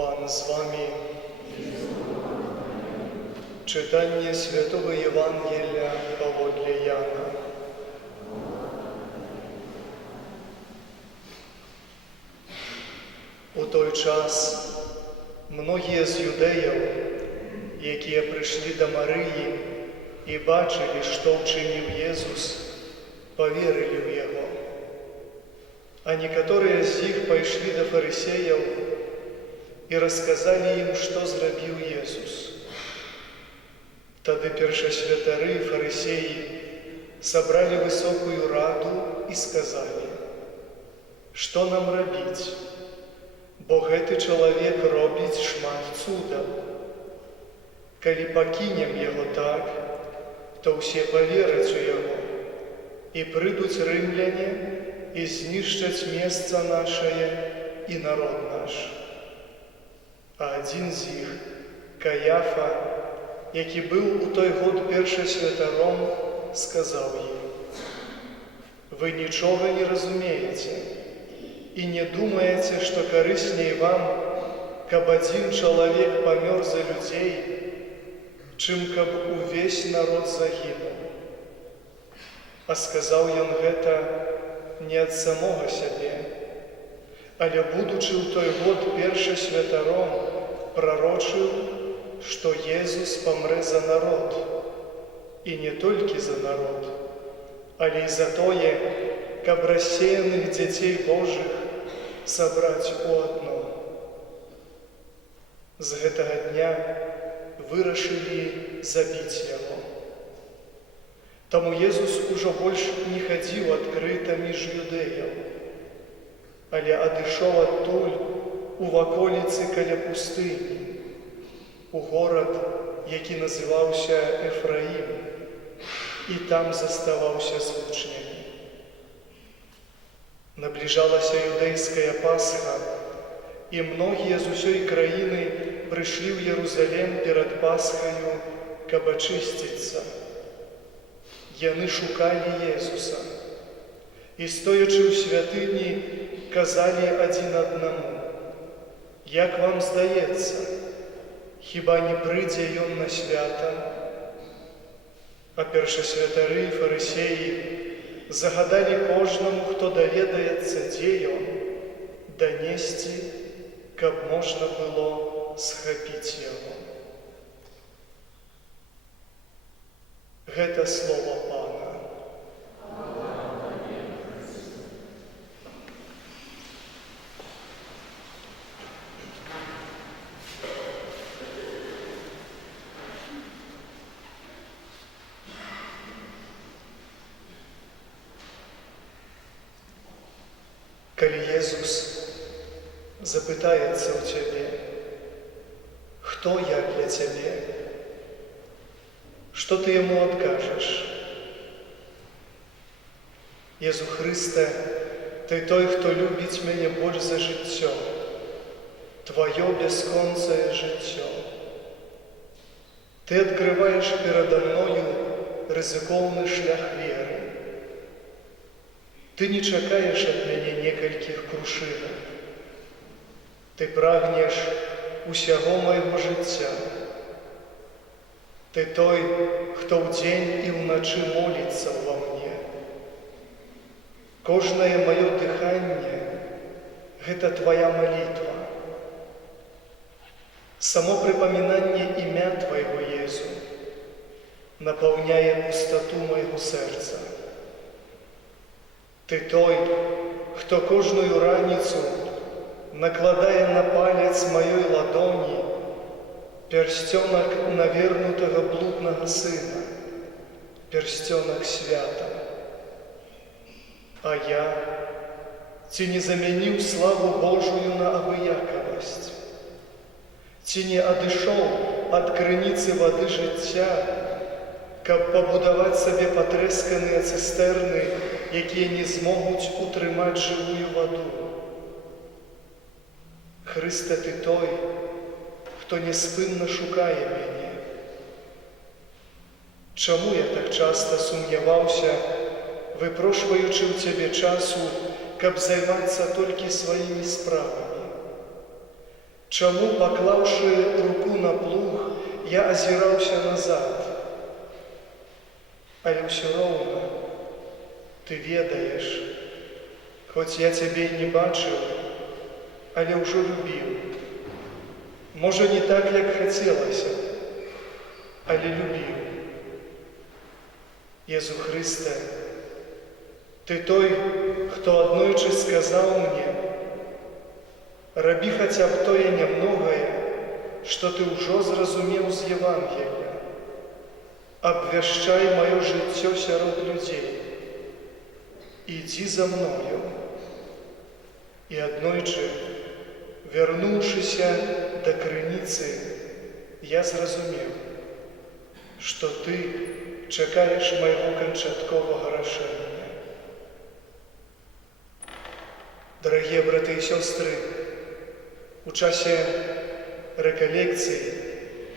Пан з вами. Читання Святого Євангелія поводле Яна. У той час многие з юдеїв, які прийшли до Марії і бачили, що вчинив Єсус, поверили в Його. А некоторые з них пошли до фарисеев и рассказали им, что зробив Иисус. Тады першосвятары и фарисеи собрали высокую раду и сказали: «Что нам робить? Бо гэты человек робить шмат цудов. Коли покинем его так, то все поверят у его, и придут римляне и знищать место наше и народ наш». А один з них, Каяфа, який був у той год першосвятаром, сказав їм: «Ви нічого не розумієте і не думаєте, що кориснее вам, каб один чоловік помер за людей, чим каб увесь народ загинув». А сказав ён гэта не від самого себе, але будучи в той год першосвятаром, пророчив, що Єсус помре за народ, і не тільки за народ, але й за тое, каб розсеяних дітей Божих собрать у одно. З гэтага дня вирішили забити його. Тому Єсус уже більше не ходив відкрито між юдеїв, але одійшов оттуль у околиці каля пустині, у город, який називався Ефраїм, і там заставався з учнями. Наближалася юдейська Пасха, і многие з усієї країни прийшли в Єрусалим перед Пасхою, каб очиститися. Яны шукали Єсуса, і, стоячи у святині, казали один одному: «Як вам здається, хіба не прийде Ён на свято?» А першосвятари і фарисеї загадали кожному, хто доведається, де Ён, донести, каб можна було схопити Його. Гэта слово Пана. Коли Єсус запитається у тебе: «Хто я для тебе?», що ти йому откажеш? Єсу Христе, ти той, хто любить мене більш за життя, твоє безконце життя. Ти відкриваєш передо мною ризиковний шлях віри. Ти не чекаєш від мене некільких крушинок. Ти прагнеш усього моєго життя. Ти той, хто вдень і вночі молиться во мне. Кожне моє дихання – гэта твоя молитва. Само припоминание ім'я Твоего, Єсу, наповняє пустоту моєго серця. Ти той, хто кожною раницю накладає на палець моєї ладоні перстенок навернутого блудного сина, перстенок свята. А я, ці не замінив славу Божию на обияковость, ці не одійшов від криниці води життя, каб побудувати собі потрескані цистерни, які не зможуть утримати живую воду. Христе, ти той, хто неспинно шукає мене. Чому я так часто сумнівався, випрошуючи в тебе часу, каб займатися тільки своїми справами? Чаму, паклаўшы руку на плуг, я азіраўся назад? Але ўсё роўна ты ведаеш, хоць я цябе і не бачыў, але ўжо любіў. Можа, не так, як хацелася, але любіў. Езу Хрысте, ты той, хто аднойчы сказаў мне: рабі хаця б тое нямногае, што ты ўжо зразумеў з Евангелія. Абвяшчай маё жыццё сярод людзей. Ідзі за мною. І аднойчы, вярнуўшыся да крыніцы, я зразумеў, што ты чакаеш майго канчатковага рашэння. Дарагія браты і сёстры, у часе рэкалекцыі,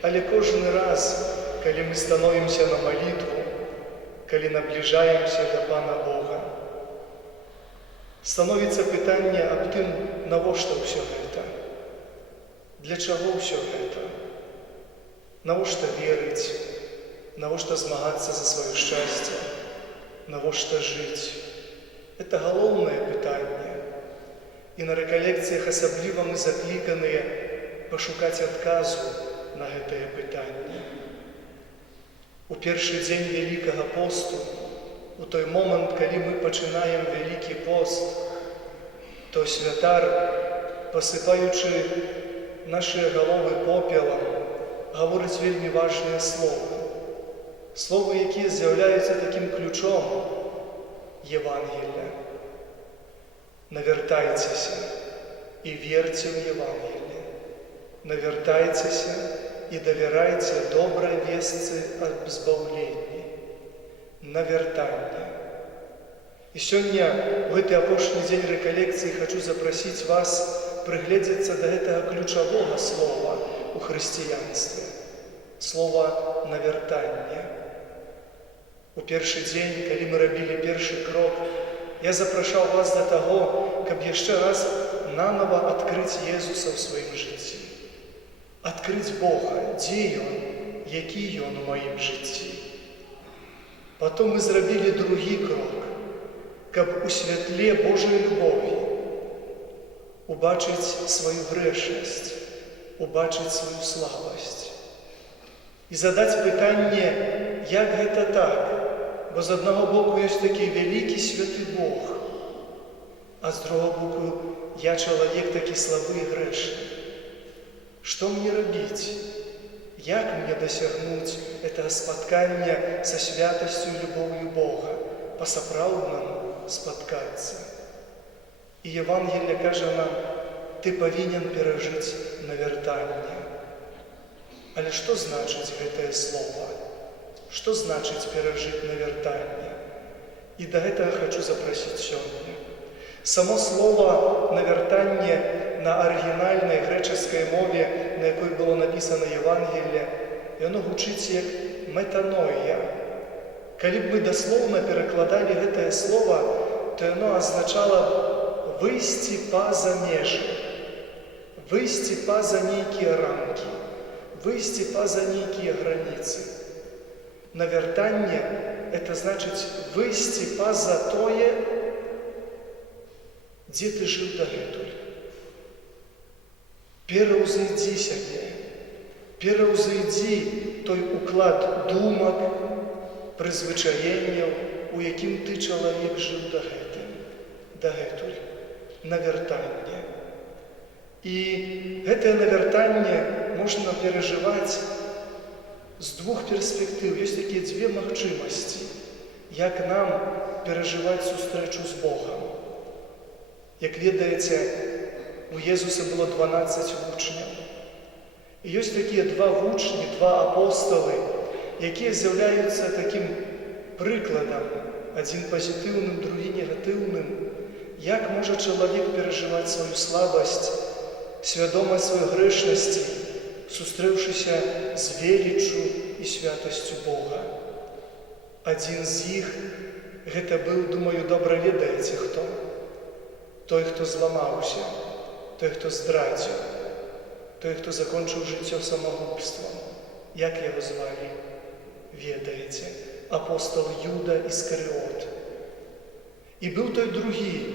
але кожны раз, калі мы становімся на малітву, калі набліжаемся да Пана Бога, становіцца пытанне аб тым, навошта ўсё гэта? Для чаго ўсё гэта? Навошта верыць? Навошта змагацца за сваё шчасце? Навошта жыць? Это галоўнае пытанне. І на рэкалекцыях асабліва мы закліканыя пашукаць адказу на гэтае пытанне. У першы дзень Вялікага посту, у той момант, калі мы пачынаем Вялікі пост, то святар, пасыпаючы нашыя галовы попелам, гаворыць вельмі важныя словы. Словы, якія з'яўляюцца такім ключом Евангелія. Навяртайцеся і верце ў Евангелие. Навяртайцеся і давярайце добрай вестцы аб збаўленні. Навяртанне. І сёння, у гэты апошні дзень рэкалекцыі, хачу запрасіць вас прыгледзецца да гэтага ключавога слова ў хрысціянстве. Слова навяртанне. У першы дзень, калі мы рабілі першы крок, я запрашаў вас да таго, каб яшчэ раз нанова адкрыць Езуса ў сваім жыцці. Адкрыць Бога, дзе Ён, які Ён у маім жыцці. Потом мы зрабілі другі крок, каб у святле Божай любові убачыць сваю грэшнасць, убачыць сваю слабасць. І задаць пытанне, як гэта так? Бо з аднаго боку ёсць такі вялікі святы Бог, а з другого боку я чалавек такі слабы і грэшны. Што мне рабіць? Як мне дасягнуць гэтага спаткання са святасцю і любоўю Бога, па-сапраўднаму спаткацца? І Евангелие кажа нам, ты павінен перажыць навяртанне. Але што значыць гэтае слово? Што значыць перажыць навяртанне? І да гэтага хачу запрасіць сёння. Само слово навяртанне на арыгінальнай грэчаскай мове, на якой было напісана Евангелие, яно гучыць як метаноія. Калі б мы даслоўна перакладалі гэтае слово, то яно азначала выйсці па-за межы, выйсці па-за нейкія рамкі, выйсці па-за нейкія граніцы. Навяртанне – это значыць выйсці па-за тое, дзе ты жыў дагэтуль. Пераўзыдзі сябе, пераўзыдзі той уклад думак, прызвычаенняў, у якім ты чалавек жыў дагэтуль. Навяртанне. І гэтае навяртанне можна перажываць з двух перспектыў. Ёсць такія дзве магчымасці, як нам перажываць сустрэчу з Богам. Як ведаеце, у Езуса было 12 вучняў. І ёсць такія два вучні, два апосталы, якія з'яўляюцца такім прыкладам, адзін пазітыўным, другі негатыўным, як можа чалавек перажываць сваю слабасць, свядомасць сваёй грэшнасці, сустрэўшыся з веліччу і святасцю Бога. Адзін з іх, гэта быў, думаю, добра ведаеце хто? Той, хто зламаўся, той, хто здрадзіў. той, хто закончив життя самогубством. Як його звали? Ведаєте? Апостол Юда Іскаріот. І був той другий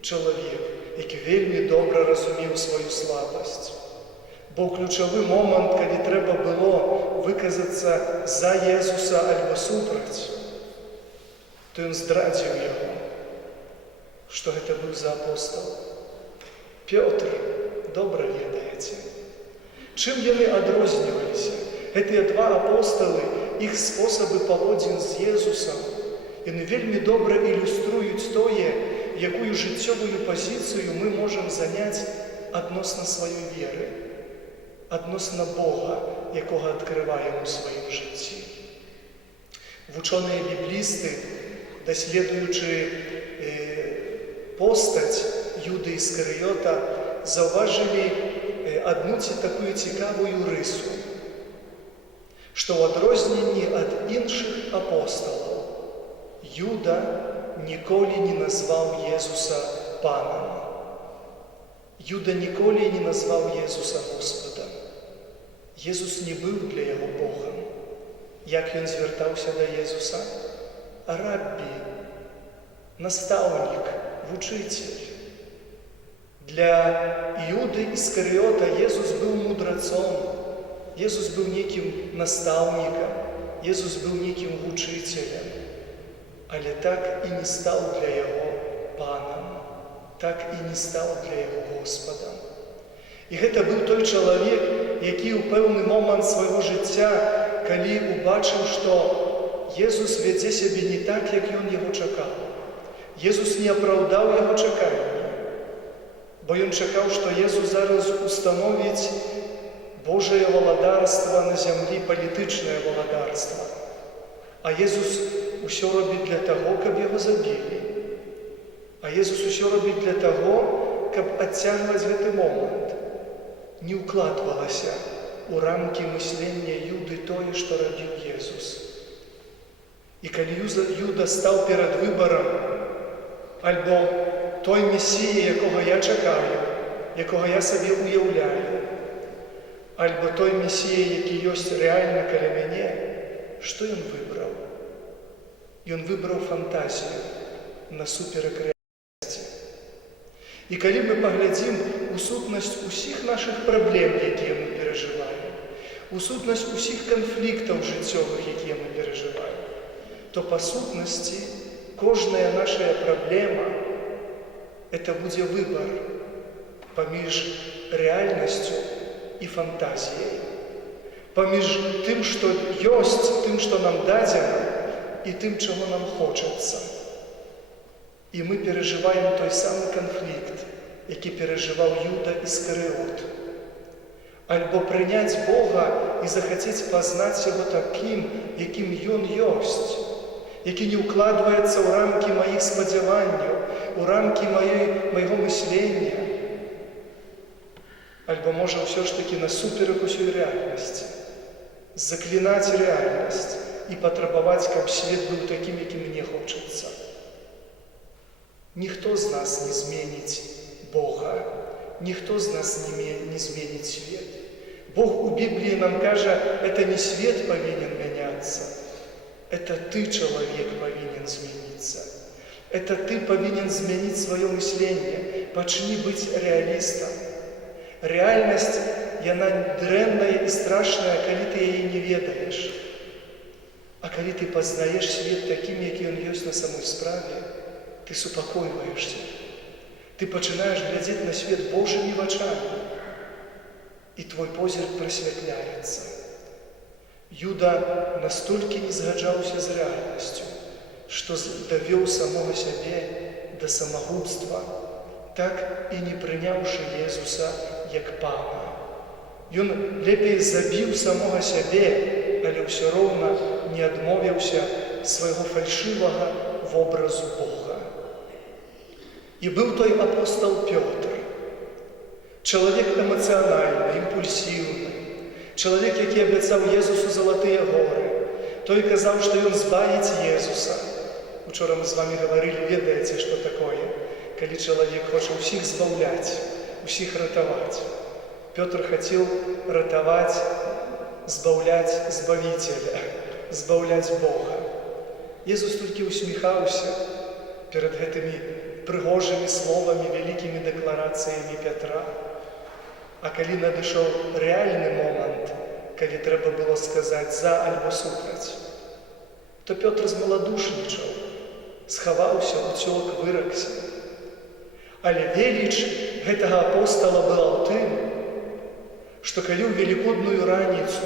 чоловік, який вельми добре розумів свою слабость. Бо ключовий момент, коли треба було виказатися за Єсуса або супроть, то він здрадив його. Що це був за апостол? Петр, добре ведаєте. Чим вони відрізнювалися? Ці два апостоли, їх способи поводжень з Єсусом, вони вельми добре ілюструють те, яку життєву позицію ми можемо зайняти відносно своєї віри, відносно Бога, якого відкриваємо у своєму житті. Вчені-біблісти, досліджуючи постать Юди Іскаріота, зауважили одну таку цікаву рису, що в відрізненні від інших апостолів Юда ніколи не назвав Єсуса Паном. Юда ніколи не назвав Єсуса Господом. Єсус не був для його Богом. Як він звертався до Єсуса? Раббі, наставник, учитель. Для Юди Іскаріота Єсус був мудрецом, Єсус був неким наставником, Єсус був неким учителем. Але так і не став для його Паном, так і не став для його Господом. І це був той чоловік, який у певний момент свого життя, коли побачив, що Єсус веде себе не так, як він його чекав. Єсус не оправдав його чекання, бо він чекав, що Єсус зараз установить Божє володарство на землі, політичне володарство. А Єсус усе робить для того, щоб його забили. А Єсус усе робить для того, щоб відтягувати цей момент. Не укладувалося у рамки мислення Юди те, що робив Єсус. І коли Юда став перед вибором або той Месії, якого я чекаю, якого я собі уявляю, або той Месії, який є реально коло мене, що він вибрав? Він вибрав фантазію насуперек реальності. І коли ми поглядимо у сутність усіх наших проблем, які ми переживаємо, у сутність усіх конфліктів життєвих, які ми переживаємо, то по сутності кожна наша проблема – це буде вибір поміж реальністю і фантазією, поміж тим, що є, тим, що нам дадено, і тим, чого нам хочеться. І ми переживаємо той самий конфлікт, який переживав Юда Іскаріот. Або прийняти Бога і захотіти познати Його таким, яким Він є, який не укладається у рамки моїх сподівань, у рамки моєго мислення. Або може все ж таки насуперек усій реальності, заклинати реальність і потребувати, щоб світ був таким, яким мені хочеться. Ніхто з нас не змінить Бога, ніхто з нас не змінить світ. Бог у Біблії нам каже, це не світ повинен мінятися, це ти, чоловік, повинен змінитися. Это ты повинен змінити своє мислення, почни бути реалістом. Реальність, вона дренна і страшна, коли ти її не ведаєш. А коли ти познаєш світ таким, який він є на самій справі, ти супокоюєшся. Ти починаєш глядіти на світ Божими очами, і твій позір просвітляється. Юда настільки не згаджався з реальністю, що довів самого себе до самогубства, так і не прийнявши Єсуса як Пана. Він лепей забив самого себе, але все равно не відмовився свого фальшивого в образу Бога. І був той апостол Петр, чоловік емоціональний, імпульсивний, чоловік, який обіцяв Єсусу золоті гори, той казав, що він збавить Єсуса. Вчора ми з вами говорили, ведаєте, що таке, коли чоловік хоче усіх збавляти, усіх рятувати. Петр хотел ратовать, збавлять Збавителя, збавлять Бога. Езус толькі усміхаўся перед гэтымі прыгожымі словамі, вялікімі дэкларацыямі Петра. А калі надышоў рэальны момант, калі трэба было сказаць за альбо супраць, то Петр змаладушнічаў, схаваўся, уцёк, выракся. Але веліч гэтага апостала была ў тым, што калі ў велікодную раніцу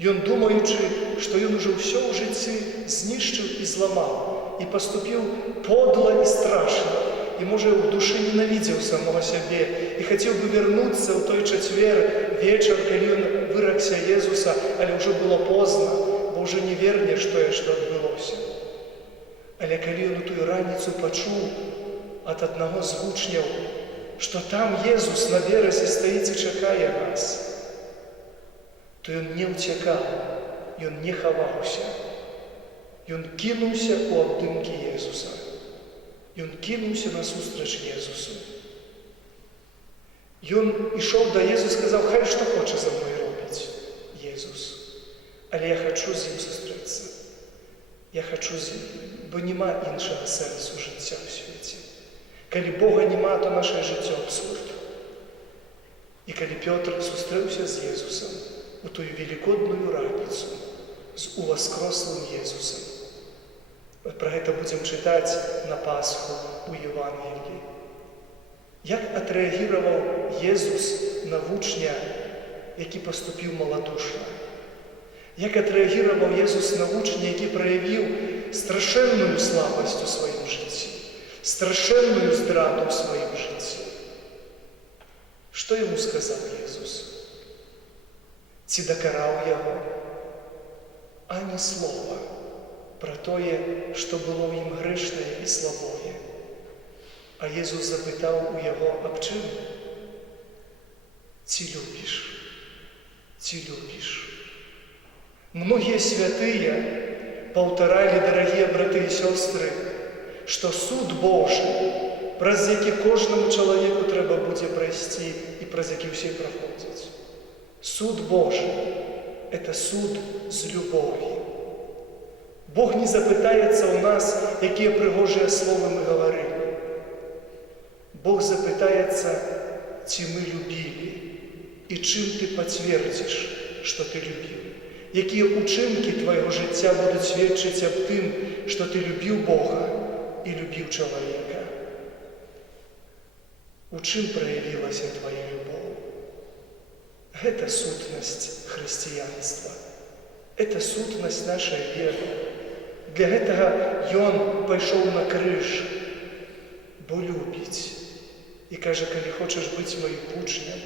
ён, думаючы, што ён ужо ўсё ў жыцці знішчыў і зламаў, і паступіў подла і страшна, і, можа, у душы ненавідзеў самога сябе, і хацеў бы вярнуцца ў той чацвер вечар, калі ён выракся Езуса, але ўжо было позна, бо ўжо не вернеш тое, што адбылося. Але калі ён у тую раніцу пачуў ад аднаго з вучняў, што там Езус на беразе стаіць і чакае нас, то ён не ўцякаў, ён не хаваўся. Ён кінуўся ў абдымкі Езуса. Ён кінуўся насустрач Езусу. Ён ішоў да Езуса, сказаў: «Хай што хоча за мной робіць Езус, але я хачу з ім сустрэцца. Я хачу з ім, бо няма іншага сэнсу жыцця ў свеце. Калі Бога няма, то наше жыццё абсурд». І калі Пётр сустрэўся з Езусам у тую велікодную раніцу з уваскрослым Езусам, пра гэта будзем чытаць на Пасху у Евангеліі. Як адрэагіраваў Езус на вучня, які паступіў маладушна? Як адрэагіраваў Езус на вучня, які праявіў страшэнную слабасць у сваім жыцці, страшэнную здраду ў сваім жыцці? Што яму сказаў Езус? Ці дакараў яго? Ані слова пра тое, што было ў ім грэшнае і слабое. А Езус запытаў у яго: аб чым? Ці любіш? Ці любіш? Многія святыя паўтаралі, дарагія браты і сёстры, што суд Божы, праз які кожнаму чалавеку трэба будзе прайсці і праз які ўсе праходзяць. Суд Божы – это суд з любові. Бог не запытаецца ў нас, якія прыгожыя словы мы гаварылі. Бог запытаецца, ці мы любілі, і чым ты пацвердзіш, што ты любіў. Якія ўчынкі твайго жыцця будуць сведчыць аб тым, што ты любіў Бога і любіў чалавека. У чым праявілася твая любоў? Гэта сутнасць хрысціянства. Это сутнасць нашай веры. Для гэтага ён пайшоў на крыж, бо любіць. І кажа: калі хочаш быць маім вучнем,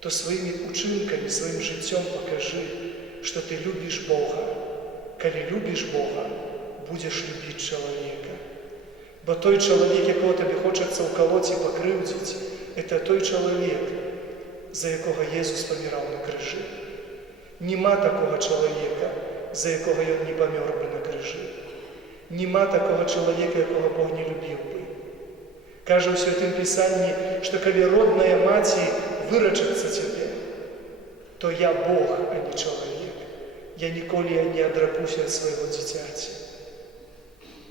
то сваімі учынкамі, сваім жыццём пакажы, што ты любіш Бога. Калі любіш Бога, будзеш любіць чалавека. Бо той чалавек, якого табе хочацца ўкалоць і пакрыўдзіць, это той чалавек, за якога Езус паміраў на крыжы. Нема такога чалавека, за якога ён не памёр бы на крыжы. Нема такога чалавека, якога Бог не любіў бы. Кажа ў Святым Пісанні, што калі родная маці вырачыцца цябе, то я Бог, а не чалавек. Я ніколі не адракуся ад свайго дзіцяці.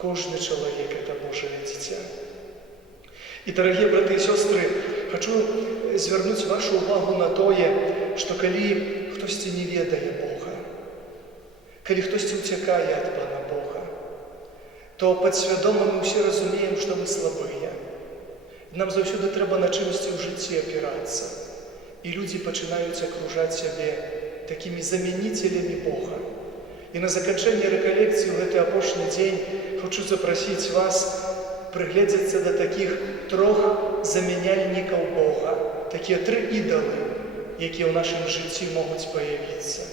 Кожны чалавек – это Божае дзіця. І, дарагія браты і сёстры, хачу звярнуць вашу ўвагу на тое, што калі хтосьці не ведае Бога, калі хтосьці ўцякае ад Пана Бога, то падсвядома мы ўсе разумеем, што мы слабыя. Нам заўсёды трэба на чымсьці ў жыцці апірацца. І людзі пачынаюць акружаць сябе такімі замяніцелямі Бога. І на заканчэнне рэкалекцыі ў гэты апошні дзень хочу запрасіць вас прыгледзецца да такіх трох замяняльнікаў Бога, такія тры ідалы, якія ў нашым жыцці могуць паявіцца.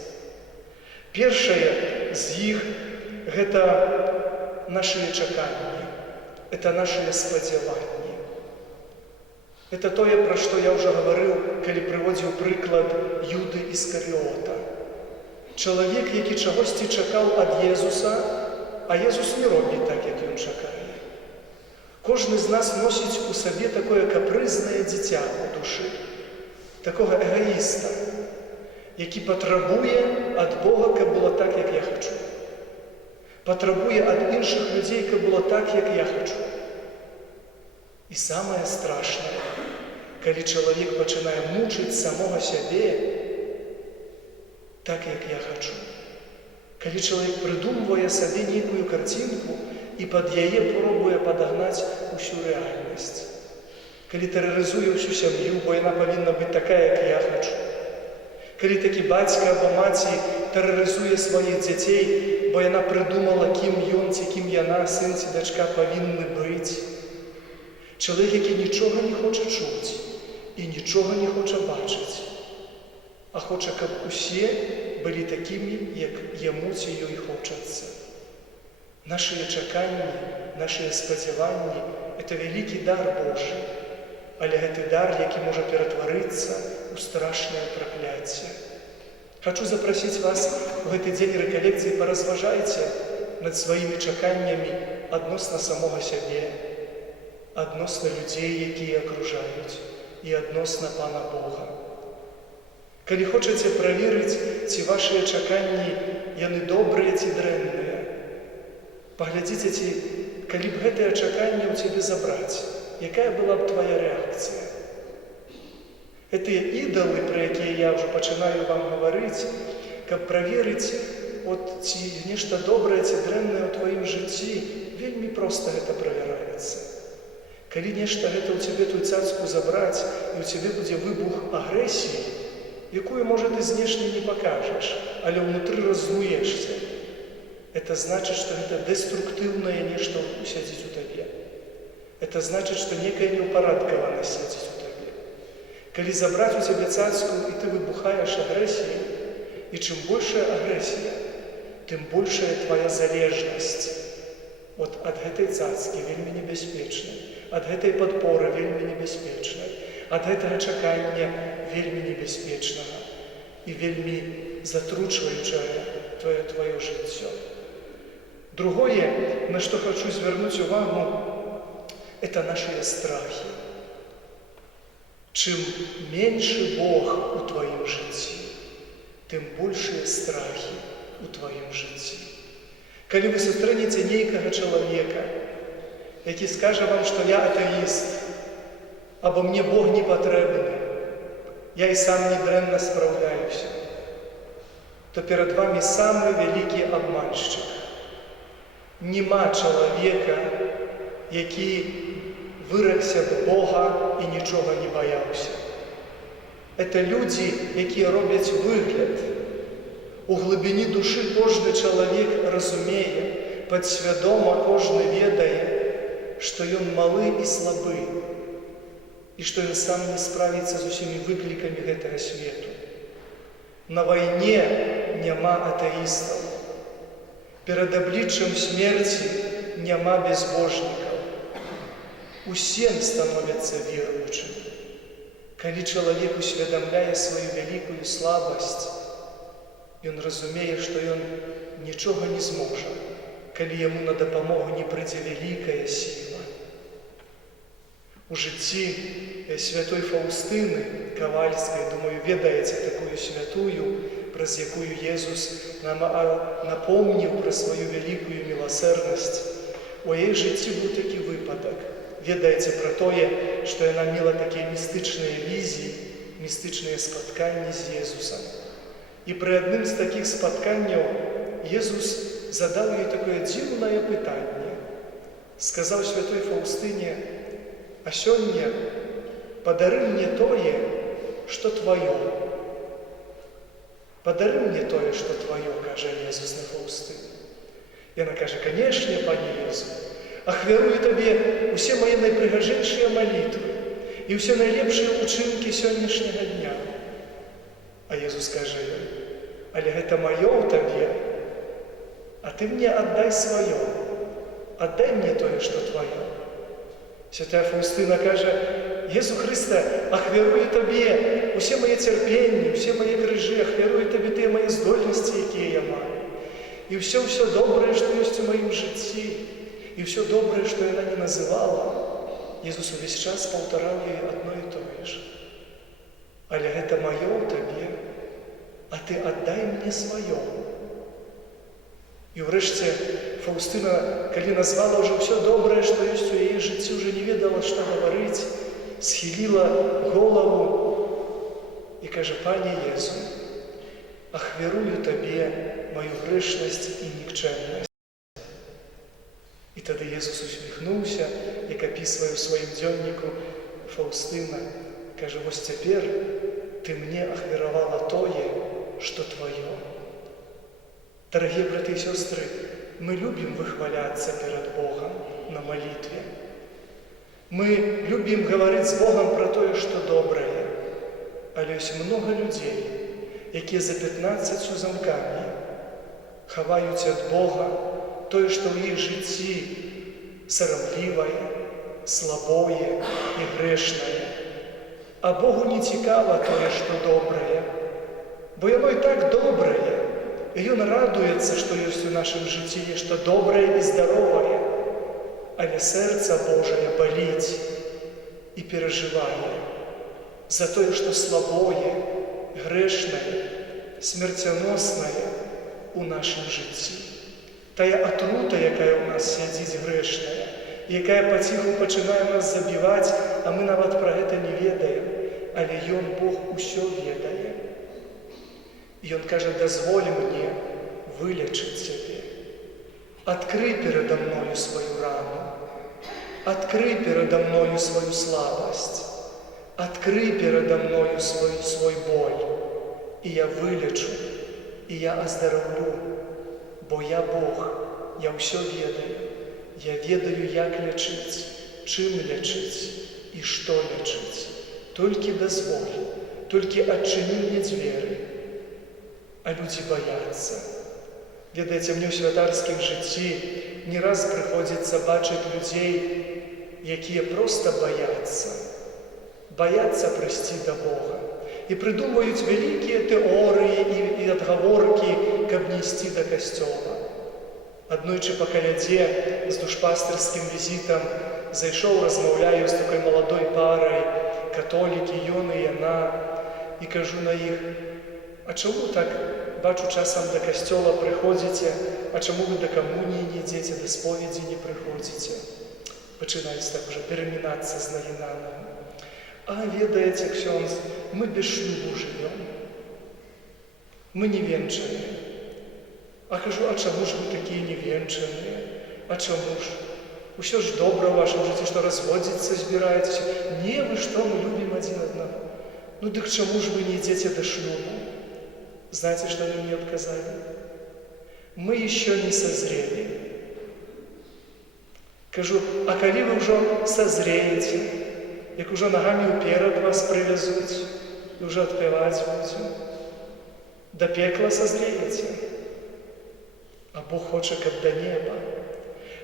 Першае з іх – гэта нашыя чаканні, это нашыя спадзяванні. Это тое, пра што я ўжо гаварыў, калі прыводзіў прыклад Юды Іскарыота. Чалавек, які чагосьці чакаў ад Езуса, а Езус не робіць так, як ён чакае. Кожны з нас носіць у сабе такое капрызнае дзіця ў душы. такого эгоїста, який потребує від Бога, каб було так, як я хочу. Потребує від інших людей, каб було так, як я хочу. І самое страшное, коли чоловік починає мучити самого себе, так, як я хочу. Коли чоловік придумує собі некую картинку і під її пробує подогнати усю реальність. Коли тероризує всю сім'ю, бо вона повинна бути така, як я хочу. Коли такий батько або мати тероризує своїх дітей, бо вона придумала, ким він, ким вона, син чи дочка повинні бути. Чоловік, який нічого не хоче чути і нічого не хоче бачити, а хоче, щоб усі були такими, як йому цієї хочеться. Наші чекання, наші сподівання – це великий дар Божий, але це дар, який може перетворитися у страшне прокляття. Хочу запросити вас в цей день реколекції, порозважайте над своїми чеканнями відносно самого себе, відносно людей, які окружають, і відносно Пана Бога. Коли хочете перевірити, ці ваші чекання, вони добрі, ці дренні, поглядіть, коли б це чекання у тебе забрати, яка була б твоя реакція? Ці ідоли, про які я вже починаю вам говорити, щоб перевірити, от ці нечто добре, ці дренне у твоїм житті, вельми просто це перевіряється. Коли нечто у тебе ту цяцьку забрати, і у тебе буде вибух агресії, якую, може, ти знешне не покажеш, але внутрі роздуєшся, це значить, що це деструктивне нечто сидить у тебе. Це значить, що некая неупорядкованность сидить у тебе. Коли забрати у тебе цяцьку, і ти вибухаєш агресією, і чим більше агресія, тим більше твоя залежність от цієї цяцьки вельми небезпечної, від цієї підпори вельми небезпечної, від цього чекання вельми небезпечного і вельми затручуючого твоє життя. Другое, на что хочу звернуть увагу, это наши страхи. Чем меньше Бог у твоем житті, тем большие страхи у твоем житті. Коли ви зустрінете некого чоловіка, який скаже вам, що я атеїст, або мені Бог не потрібен, я і сам недренно справляюся, то перед вами самый великий обманщик. Нема чоловіка, який вирекся б Бога і нічого не боявся. Це люди, які роблять вигляд. У глибині душі кожен чоловік розуміє, підсвідомо кожен відає, що він малий і слабий, і що він сам не справиться з усіми викликами цього світу. На війні нема атеїстів. Перед обличчям смерті нема безбожників. Усім становляться віруючими. Коли чоловік усвідомляє свою велику слабость, він розуміє, що він нічого не зможе, коли йому на допомогу не прийде велика сила. У житті святої Фаустини Ковальської, думаю, відаєте таку святую, про яку Єсус нам напомнив про свою велику милосердність. У її житті був такий випадок. Відаєте про те, що вона мала такі містичні візії, містичні споткання з Єсусом. І при одним з таких споткань Єсус задав їй таке дивне питання. Сказав святой Фаустині: «А сьогодні подари мені тое, що твоє». «Подари мені тое, що твоє», каже Єсус на Фаустині. І вона каже: «Конечно, пане Єсу, ахвярую тобі усі мої найпригожейші молитви і всі найлепші учинки сьогоднішнього дня». А Єсус каже: «Але це моє у тобі, а ти мені віддай своє, віддай мені тое, що твоє». Святая Фаустина каже: «Єсу Христе, ахвярую тобі усі мої терпіння, усі мої крижі, ахвярую тобі ті мої здольності, які я маю. І все добре, що є у моїм житті, і все добре, що вона не називала». Єсус увесь час повторяв їй одно і те ж. але гэта маё ў табе, а ты аддай мне сваё. І ўрэшце Фаўстына, калі назвала ўжо ўсё добрае, што ёсць у яе жыцці, уже не ведала, што гаварыць, схіліла голову і кажа: «Пане Езу, ахвярую табе маю грэшнасць і нікчэмнасць». І тады Езус усміхнуўся, як апісвае ў сваім дзённіку Фаўстына, кажа: «Вось цяпер ты мне ахвяравала тое, што тваё». Дарагія браты і сёстры, мы любім выхваляцца перад Богам на малітве. Мы любім гаварыць з Богам пра тое, што добрае. Але ёсць многа людзей, якія за 15 замкамі хаваюць ад Бога тое, што ў іх жыцці сарамлівае, слабое і грэшнае. А Богу не цікава тое, што добрае, бо яно і так добрае. І Ён радуецца, што ёсць у нашым жыцці нешта добрае і здаровае. Але сэрца Божае баліць і перажывае за тое, што слабое, грэшнае, смерцяноснае у нашым жыцці. Тая атрута, якая ў нас сядзіць грэшная, якая паціху пачынае нас забіваць, а мы нават пра гэта не ведаем, але Ён, Бог, усё ведае. І Ён кажа: «Дазволь мне вылечыць цябе. Адкрый перада мною сваю рану, адкрый перада мною сваю слабасць, адкрый перада мною свой боль, і я вылечу, і я аздараўлю, бо я Бог, я ўсё ведаю, я ведаю, як лячыць, чым лячыць і што лячыць. Толькі дазволь, толькі адчыні мне дзверы». А людзі баяцца. Ведаеце, мне ў святарскім жыцці не раз прыходзіцца бачыць людзей, якія проста баяцца. Баяцца прыйсці да Бога. І прыдумваюць вялікія тэорыі і адгаворкі, каб не ісці да касцёла. Аднойчы па калядзе з душпастырскім візітам зайшоў, размаўляю з такой маладой парай, католікі, ён і яна, і кажу на іх: «А чаму так, бачу, часам да касцёла прыходзіце, а чаму вы да камуніі не ідзеце, да споведзі не прыходзіце?» Пачынаюць так уже перамінацца з нагінаннем. «А ведаеце, ксёндз, мы без шлюбу жывём, мы не венчаныя». А кажу: «А чаму ж вы такія невенчаныя? А чаму ж? Усё ж добра ў вашым жыцці, што разводзіцца збіраецеся». «Не, вы што, мы любім адзін аднаго». «Ну дык чаму ж вы не ідзеце да шлюбу?» Знаете, что они мне отказали? «Мы еще не созрели». Кажу: «А калі вы ўжо созреете, як ужо нагамі ўперад вас прывязуць і ўжо адпяваць будзем, да пекла созреете, а Бог хоча, каб да неба».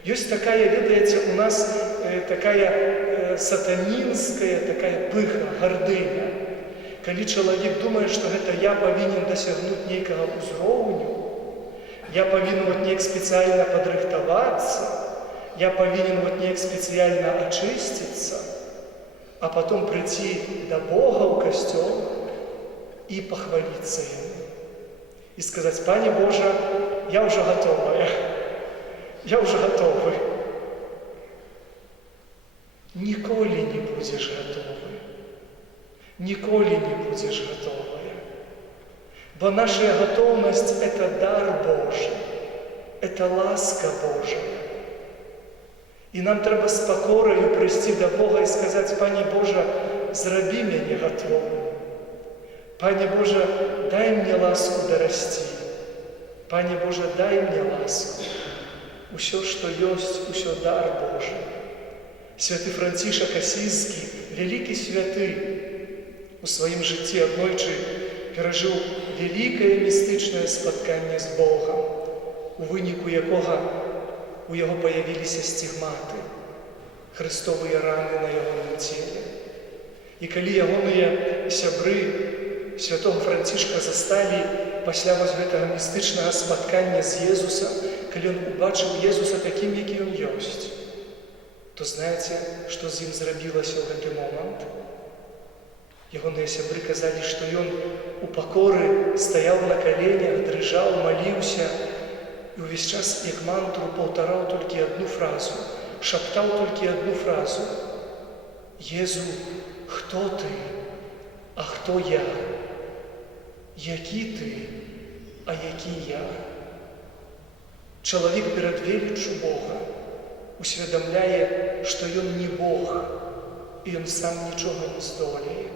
Ёсць такая, ведаеце, у нас такая сатанінская такая пыха, гардыня. Калі чалавек думае, што гэта я павінен дасягнуць нейкага ўзроўню, я павінен вот неяк спецыяльна падрыхтавацца, я павінен вот неяк спецыяльна ачысціцца, а потом прыйти да Бога ў касцёл і пахваліцца Яму. І сказаць: «Пане Божа, я ўжо гатовая, я ўжо гатовы». Ніколі не будзеш гатовы. Ніколі не будзеш гатовая. Бо наша гатоўнасць – это дар Божий, это ласка Божая. І нам трэба з пакораю прыйсці да Бога і сказаць: «Пане Божа, зрабі мяне гатовым. Пане Божа, дай мне ласку дарасці. Пане Божа, дай мне ласку. Усё, што ёсць, усё дар Божий». Святы Францішак Асійскі, вялікі святы, у сваім жыцці аднойчы перажыў вялікае містычнае спатканне з Богам, у выніку якога у яго паявіліся стигматы, хрыстовыя раны на ягоным целе. І калі ягоныя сябры святого Францішка засталі пасля вось гэтага містычнага спаткання з Езусам, калі ён убачыў Езуса такім, які ён ёсць, то знаеце, што з ім зрабілася ў гэты момант? Ягоныя сябры казалі, што ён у пакоры стаяў на каленях, дрыжаў, маліўся і ўвесь час, як мантру, паўтараў толькі адну фразу, шаптаў толькі адну фразу: «Езу, хто ты, а хто я? Які ты, а які я?» Чалавек перад веліччу Бога усведамляе, што ён не Бог, і ён сам нічога не здолее.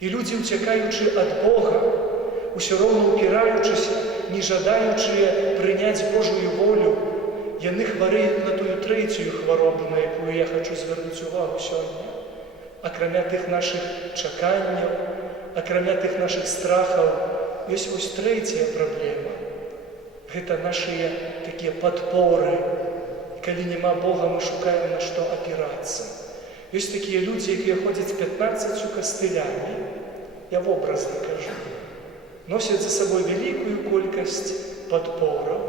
І людзі, уцякаючы ад Бога, усё роўна упіраючыся, не жадаючыя прыняць Божую волю, яны хварэюць на тую трэцюю хваробу, на якую я хачу звярнуць увагу сёння. Акрамя тых нашых чаканняў, акрамя тых нашых страхаў, ёсць вось трэцяя праблема. Гэта нашыя такія падпоры. І калі няма Бога, мы шукаем, на што апірацца. Ёсць такія людзі, якія ходзяць 15 кастылямі, я вобразна кажу, носяць за сабой вялікую колькасць падпораў.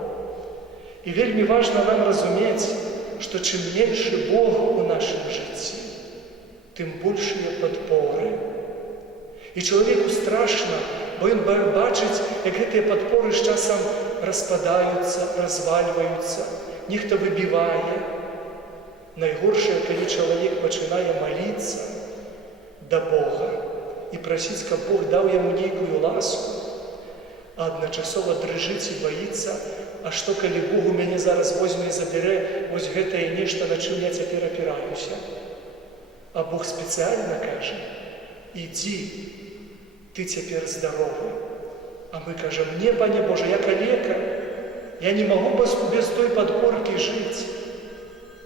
І вельмі важна нам разумець, што чым меншы Бог у нашым жыцці, тым большыя падпоры. І чалавеку страшна, бо ён бачыць, як гэтыя падпоры з часам распадаюцца, развальваюцца, нехта выбівае. Найгоршае, калі чалавек пачынае маліцца да Бога і прасіць, каб Бог даў яму нейкую ласку, а адначасова дрыжыць і баіцца: а што, калі Бог у мяне зараз возьме і забярэ вось гэтае нешта, на чым я цяпер апіраюся? А Бог спецыяльна кажа: ідзі, ты цяпер здаровы. А мы кажам: не, Пане Божа, я калека, я не магу без той падпоркі жыць.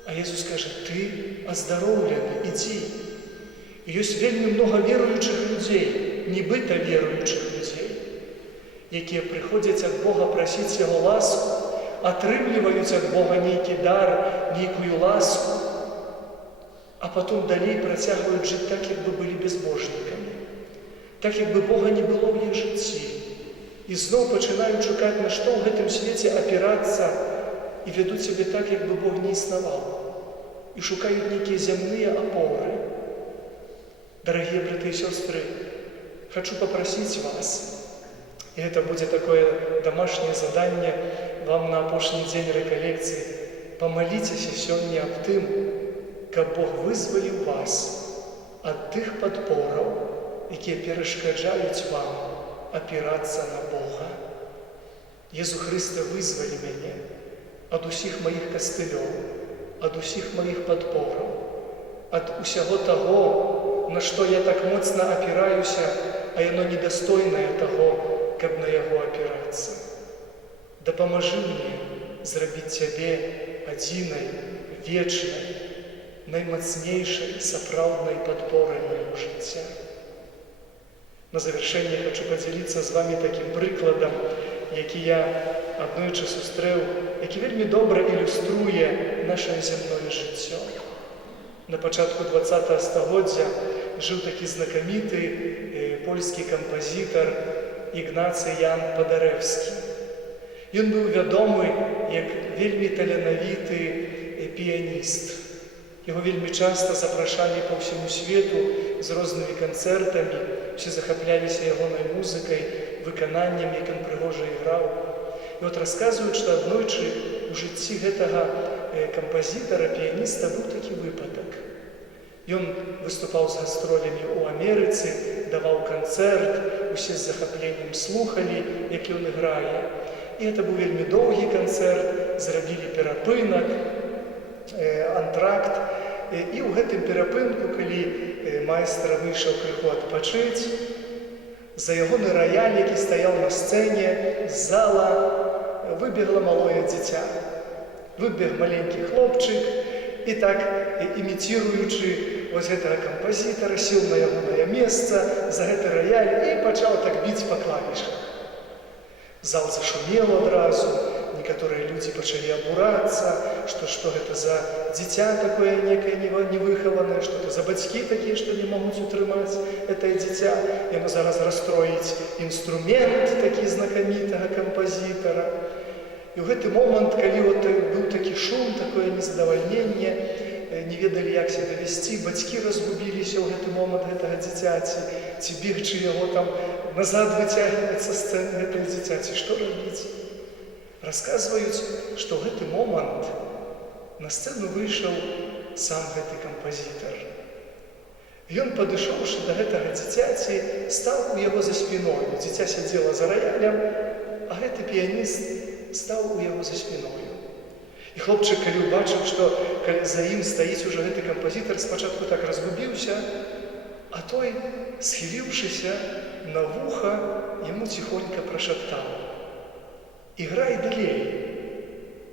А Jesús кажа: ты аздароўлены, ідзі. І ёсць вельмі многа веруючых людзей, нібыта веруючых людзей, якія прыходзяць ад Бога прасіць Яго ласку, атрымліваюць ад Бога нейкі дар, нейкую ласку, а потом далей працягваюць жыць так, як бы былі безбожнікамі, так, як бы Бога не было ў іх жыцці. І зноў пачынаюць шукаць, на што ў гэтым свеце апірацца, і вядуць сябе так, як бы Бог не існаваў, і шукаюць нейкія зямныя апоры. Дарагія браты і сёстры, хачу папрасіць вас, і гэта будзе такое домашняе заданне вам на апошні дзень рэкалекцыі: памаліцеся сёння аб тым, каб Бог вызваліў вас ад тых падпораў, якія перашкаджаюць вам апірацца на Бога. Езу Хрысте, вызвалі мяне ад усіх маіх кастылёў, ад усіх маіх падпораў, ад усяго таго, на што я так моцна апіраюся, а яно недастойнае таго, каб на яго апірацца. Дапамажы мне зрабіць цябе адзінай, вечнай, наймацнейшай, сапраўднай падпорай майго жыцця. На завяршэнне хачу падзяліцца з вамі такім прыкладам, які я аднойчы сустрэў, які вельмі добра ілюструе нашае зямное жыццё. На пачатку 20 стагоддзя жыў такі знакаміты польскі кампазітар Ігнацый Ян Падарэвскі. Ён быў вядомы як вельмі таленавіты піяніст. Яго вельмі часта запрашалі па ўсяму свету з рознымі канцэртамі, усе захапляліся ягонай музыкай, выкананнем, як ён прыгожа іграў. І от расказваюць, што аднойчы ў жыцці гэтага кампазітара, піяніста быў такі выпадак. Ён выступаў з гастролямі ў Амерыцы, даваў канцэрт, усе з захапленнем слухалі, як ён іграе. І гэта быў вельмі доўгі канцэрт, зрабілі перапынак, антракт. І ў гэтым перапынку, калі майстра выйшаў крыху адпачыць, за ягоны раяль, які стаяў на сцэне, з зала выбегла малое дзіця. Выбег маленькі хлопчык і так, іміціруючы вось гэтага кампазітара, сеў на ягонае месца за гэты раяль і пачаў так біць па клавішах. Зал зашумел адразу, некаторыя людзі пачалі абурацца, што гэта за дзіця такое некае невыхаванае, што это за бацькі такія, што не могуць утрымаць гэтае дзіця. Яно зараз расстроіць інструмент такі знакамітага кампазітара. І ў гэты момант, калі быў такі шум, такое незадавальненне, не ведалі, як себя весці, бацькі разгубіліся ў гэты момант гэтага дзіцяці, ці бегчы яго там назад выцягваць са сцэны гэтага дзіцяці, што рабіць? Расказваюць, што ў гэты момант на сцэну выйшаў сам гэты кампазітар. Ён, падышоўшы да гэтага дзіцяці, стаў у яго за спіною. Дзіця сядзела за раялем, а гэты піяніст стаў у яго за спіною. І хлопчык, калі ўбачыў, што за ім стаіць ужо гэты кампазітар, спачатку так разгубіўся, а той, схіліўшыся на вуха, яму ціхонька прашаптаў: «Іграй далей,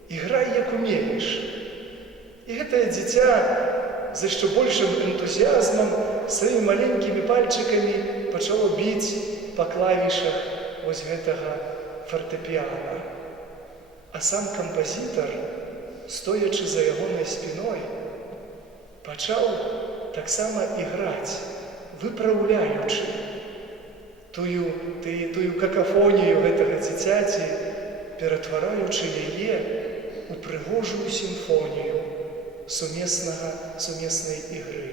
іграй, як умееш». І гэтае дзіця з яшчэ большым энтузіязмам сваімі маленькімі пальчыкамі пачало біць па клавішах вось гэтага фартэпіяна. А сам кампазітар, стоячы за ягонай спіной, пачаў таксама іграць, выпраўляючы тую какафонію гэтага дзіцяці, ператвараючы яе ў прыгожую сімфонію сумеснай ігры.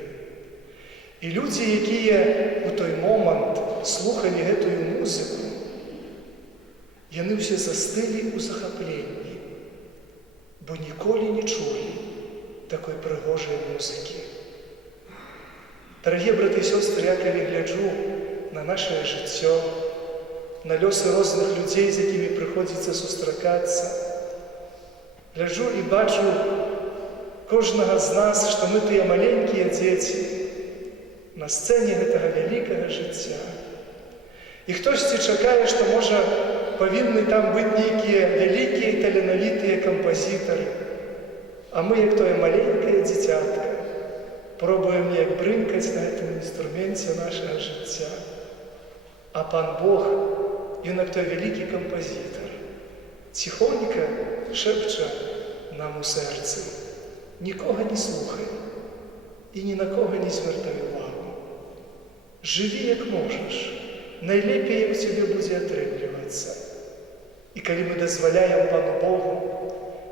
І людзі, якія ў той момант слухалі гэтую музыку, яны ўсе застылі ў захапленні, бо ніколі не чулі такой прыгожай музыкі. Дарагія браты і сёстры, я калі гляджу на нашае жыццё, на лёсы розных людзей, з якімі прыходзіцца сустракацца, гляджу і бачу кожнага з нас, што мы тыя маленькія дзеці на сцэне гэтага вялікага жыцця. І хтосьці чакае, што, можа, павінны там быць нейкія вялікія і таленавітыя кампазітары, а мы, як тое маленькае дзіцятка, пробуем неяк брынкаць на гэтым інструменце нашага жыцця. А Пан Бог, Ён, як той вялікі кампазітар, ціхонька шэпча нам у сэрцы: «Нікога не слухай і ні на кого не звертай увагу. Жыві, як можаш, найлепей, як у цябе будзе атрымлівацца». І калі мы дазваляем Пану Богу,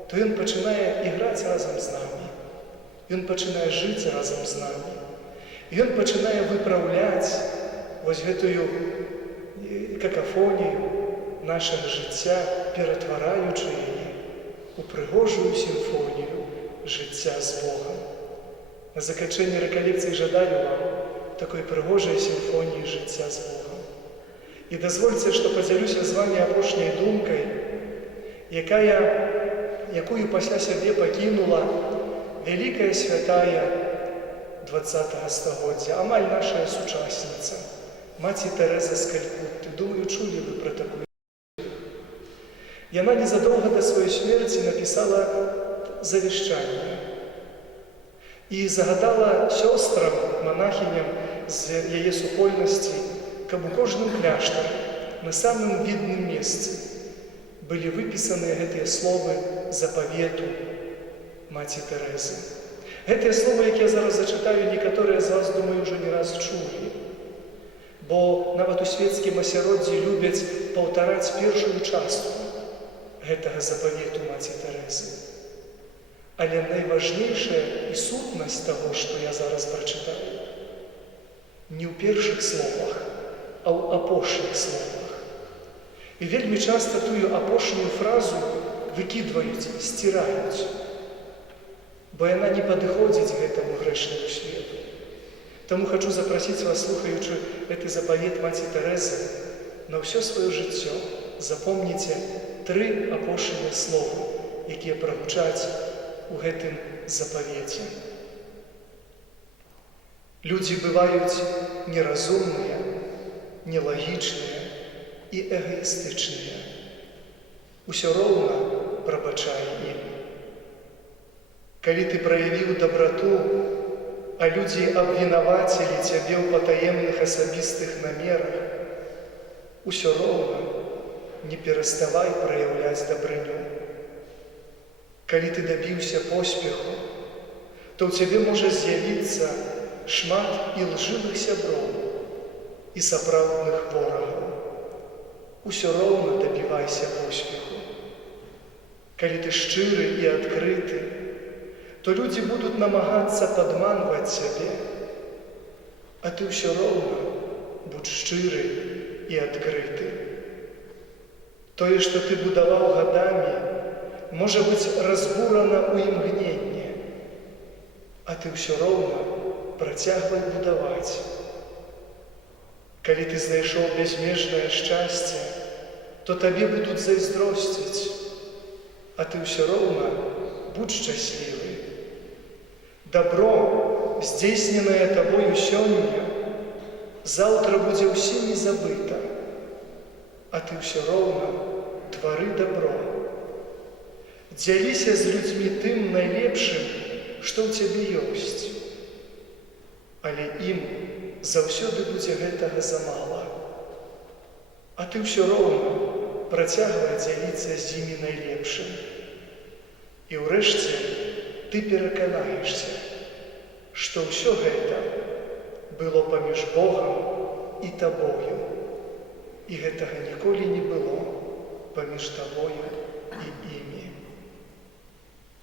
то Ён пачынае іграць разам з намі. Ён пачынае жыць разам з намі. І Ён пачынае выпраўляць вось гэтую какафонію нашага жыцця, ператвараючы яе ў прыгожую сімфонію жыцця з Богам. На заканчэнні рэкалекцыі жадаю вам такой прыгожай сімфоніі жыцця з Богам. І дазвольце, што падзялюся з вамі апошняй думкай, якую пасля сябе пакінула вялікая святая 20-го стагоддзя, амаль нашая сучасніца, маці Тэрэза з Калькутты. Думаю, чулі вы пра такую. Яна незадоўга да сваёй смерці напісала завяшчанне і загадала сёстрам, манахіням з яе супольнасці, каб у кожным кляштары на самым відным месцы былі выпісаныя гэтыя словы запавету маці Тэрэзы. Гэтыя словы, якія зараз зачытаю, некаторыя з вас, думаю, ўжо не раз чулі, бо нават у свецкім асяроддзі любяць паўтараць першую частку гэтага запавету маці Тэрэзы. Але найважнейшая і сутнасць таго, што я зараз прачытаю, не ў першых словах, а ў апошніх словах. І вельмі часта тую апошнюю фразу выкідваюць, сціраюць, бо яна не падыходзіць гэтаму грэшнаму свету. Таму хачу запрасіць вас, слухаючы гэты запавет маці Тэрэзы, на ўсё сваё жыццё запомніце 3 апошнія словы, якія прагучаць у гэтым запавеце. Людзі бываюць неразумныя, нелагічныя і эгоістычныя. Усё роўна прабачай ім. Калі ты праявіў дабрату, а людзі абвінавацілі цябе ў патаемных асабістых намерах, усё роўна не пераставай праяўляць дабрыню. Калі ты дабіўся поспеху, то ў цябе можа з'явіцца шмат ілжывых сяброў і сапраўдных ворагаў. Усё роўна дабівайся поспеху. Калі ты шчыры і адкрыты, то люди будут намагаться подманывать себе, а ты все равно будь щирий и открытый. То, что ты будовал годами, может быть разбурано у імгнення, а ты все равно протягивай будовать. Коли ты знайшов безмежное счастье, то тебе будут зайздростить, а ты все равно будь счастливый. Добро, здійснене тобою сьогодні, завтра буде всіми забыто, а ты все равно твори добро. Дзяліся з людьми тым найлепшым, што ў цябе ёсць. Але ім заўсёды будзе гэтага замала. А ты ўсё роўна працягвай дзяліцца з імі найлепшым. І ўрэшце ты пераканаешся, што ўсё гэта было паміж Богам і табою. І гэтага ніколі не было паміж табой.